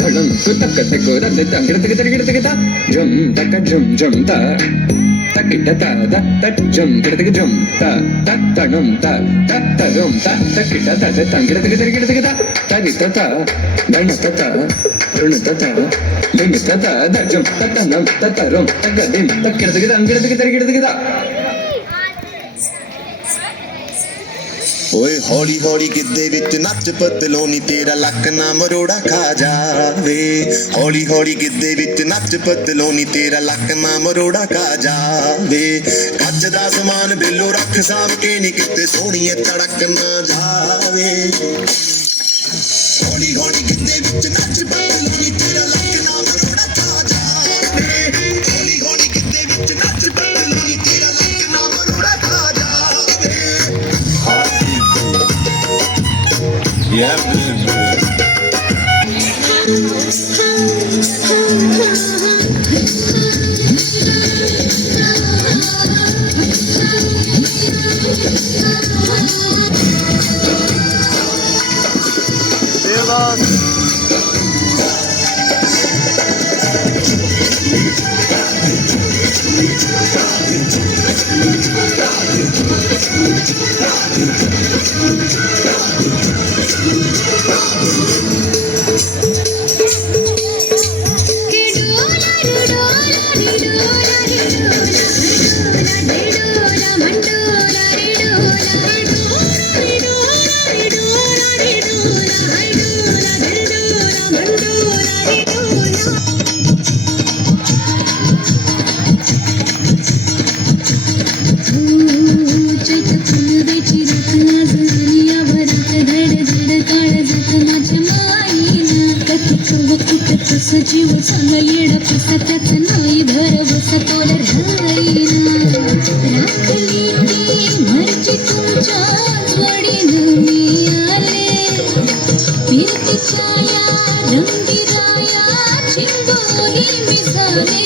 धडम तक तेको रद तंगड़ तक तक तक ता झम तक झम झम ता तक ता ता तक झम तक झम ता तक तणम ता तक तरम ता तक ता ता तंगड़ तक तक ता तनि ता धन ता ऋण ता लिंग ता दजम ततनम ततरम तक दिन तक तक तंगड़ तक ता ਓਏ ਹੌਲੀ ਹੌਲੀ ਗਿੱਧੇ ਵਿੱਚ ਨੱਚ ਪਤਲੋਨੀ ਤੇਰਾ ਲੱਕ ਨਾ ਮਰੋੜਾ ਖਾ ਜਾਵੇ ਹੌਲੀ ਹੌਲੀ ਗਿੱਧੇ ਵਿੱਚ ਨੱਚ ਪਤਲੋਨੀ ਤੇਰਾ ਲੱਕ ਨਾ ਮਰੋੜਾ ਖਾ ਜਾਵੇ ਕੱਚ ਦਾ ਸਮਾਨ ਬਿੱਲੋ ਰੱਖ ਸਾਂਭ ਕੇ ਨੀ ਕਿਤੇ ਸੋਹਣੀਏ ਤੜਕ ਨਾ ਜਾਵੇ ਹੌਲੀ ਹੌਲੀ ਗਿੱਧੇ ਵਿੱਚ ਨੱਚ ਪਤਲੋਨੀ ਤੇਰਾ ਲੱਕ ਨਾ ਮਰੋੜਾ ਖਾ ਜਾਵੇ ਹੌਲੀ ਹੌਲੀ ਗਿੱਧੇ ਵਿੱਚ ਨੱਚ ਪਤਲੋਨੀ ਤੇਰਾ ਲੱਕ ਨਾ ਮਰੋੜਾ ਖਾ ਜਾਵੇ Yeah, baby. जीव चांगला येडा पिसा त्याचा नाही भरवसा तोल राहीना राखली ती मर्जी तुमच्या जोडीनं मी आले फिरतीच्या या रंगीराया चिंगोली मी झाले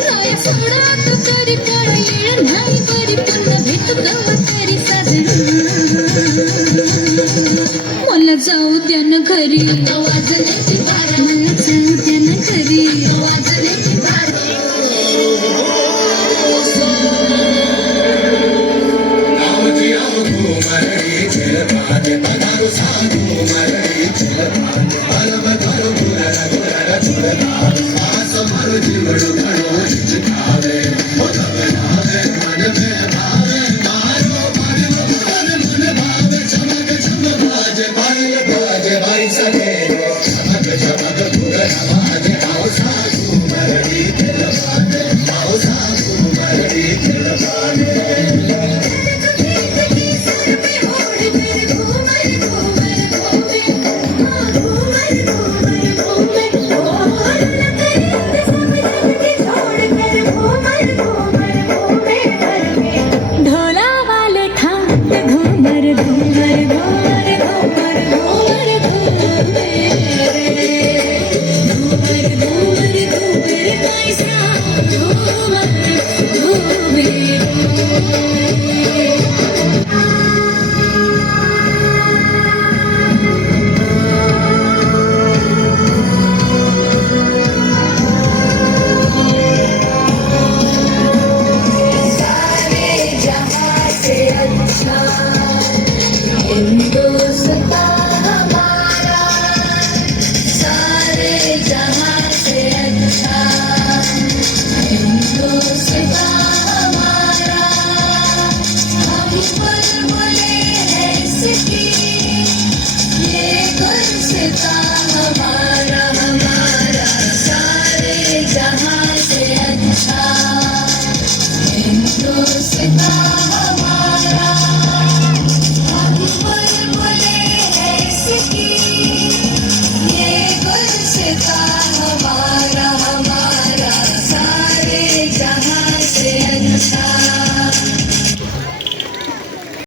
राया सोडा तू करी पळ येळ नाही बरी पुन्हा भेटू गवा तरी साजरा मला जाऊ द्या न घरी वाजण्याची बारा मला जाऊ द्या न घरी वाजण्याची बारा Jहाँ से अच्छा हिंदुस्तान हवा